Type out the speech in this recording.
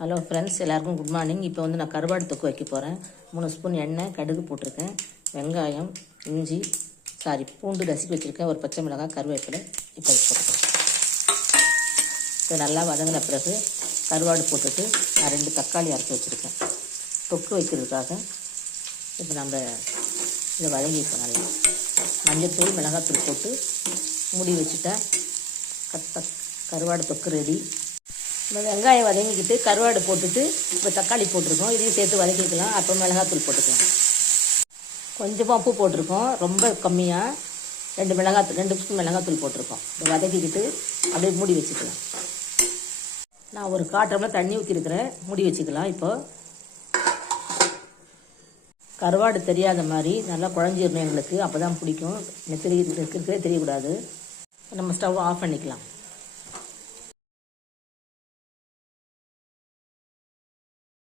Hello friends, எல்லாருக்கும் good morning. இப்போ வந்து நான் கருவாடு தொக்கு வைக்க போகிறேன். 3 ஸ்பூன் எண்ணெய், கடுகு போட்டிருக்கேன். வெங்காயம், இஞ்சி, பூண்டு நசுக்கி வச்சுருக்கேன். ஒரு பச்சை மிளகாய், கருவேப்பிலை இப்போ போட்டுருக்கேன். இப்போ நல்லா வதங்கின பிறகு கருவாடு போட்டுட்டு நான் 2 தக்காளி அரைச்சி வச்சுருக்கேன் தொக்கு வைக்கிறதுக்காக. இப்போ நம்ம இதை வதங்கிப்போம். நல்லா மஞ்சத்தூள், மிளகாத்தூள் போட்டு மூடி வச்சுட்டா கருவாடு தொக்கு ரெடி. இப்போ வெங்காயம் வதங்கிக்கிட்டு கருவாடு போட்டுட்டு இப்போ தக்காளி போட்டிருக்கோம். இதையும் சேர்த்து வதக்கிக்கலாம். அப்புறம் மிளகாத்தூள் போட்டுக்கலாம். கொஞ்சமாக உப்பு போட்டிருக்கோம், ரொம்ப கம்மியாக. 2 ஸ்பூன் மிளகாத்தூள் போட்டிருக்கோம். இப்போ வதக்கிக்கிட்டு அப்படியே மூடி வச்சுக்கலாம். நான் ஒரு 1/4 டம்ளர் தண்ணி ஊற்றிருக்கிறேன். மூடி வச்சுக்கலாம். இப்போது கருவாடு தெரியாத மாதிரி நல்லா குழஞ்சிடணும் எங்களுக்கு. அப்போ தான் பிடிக்கும். இருக்கிறதே தெரியக்கூடாது. நம்ம ஸ்டவ் ஆஃப் பண்ணிக்கலாம்.